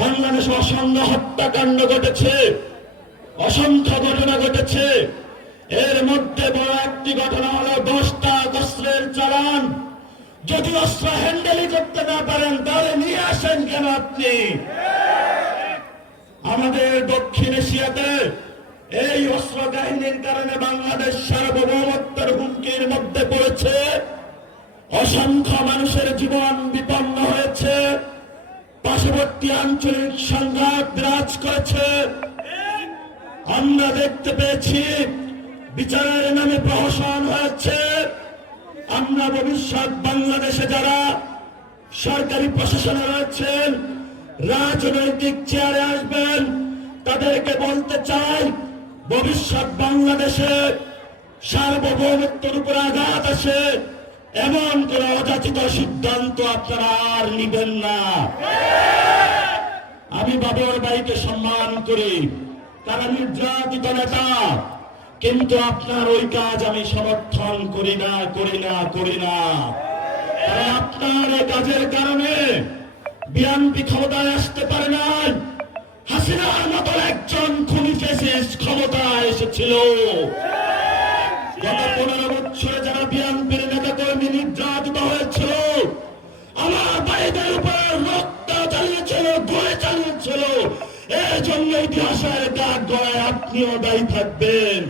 বাংলাদেশে অসংখ্য হত্যাকাণ্ড ঘটেছে, অসংখ্য ঘটনা ঘটেছে। এর মধ্যে বড় একটি ঘটনা হলো 10টা অস্ত্রের চালান। যদি অস্ত্র হ্যান্ডেলই করতে না পারেন তাহলে নিয়ে আসেন কেন আপনি? আমাদের দক্ষিণ এশিয়াতে এই অস্ত্র কাহিনীর কারণে বাংলাদেশ সার্বভৌমত্বের হুমকির মধ্যে পড়েছে। অসংখ্য মানুষের জীবন বিপন্ন হয়েছে, পার্শ্ববর্তী আঞ্চলিক সংঘাত বিরাজ করেছে। আমরা দেখতে পেয়েছি বিচারের নামে প্রহসন হয়েছে। আমরা ভবিষ্যৎ বাংলাদেশে যারা সরকারি প্রশাসনে রয়েছেন, রাজনৈতিক চেয়ারে আসবেন, তাদেরকে বলতে চাই, ভবিষ্যৎ বাংলাদেশে সার্বভৌমত্বের উপর আঘাত আসে এমন কোন অযাচিত সিদ্ধান্ত আপনারা আর নিবেন না। আমি বাবর ভাইকে সম্মান করি, তারা নির্যাতিত নেতা, কিন্তু আপনার ওই কাজ আমি সমর্থন করি না। আপনার এই কাজের কারণে বিএনপি ক্ষমতায় আসতে পারে নাই। হাসিনার মতো একজন খুনি ফ্যাসিস্ট ক্ষমতায় এসেছিল। গত 15 বছরে যারা বিএনপির নেতা কর্মী নির্যাতিত হয়েছিল, আমার ভাইদের উপর রক্ত চালিয়েছিল, গুলি চালিয়েছিল, এই জন্য ইতিহাসের দাগ গড়ায় আপনিও দায়ী থাকবেন।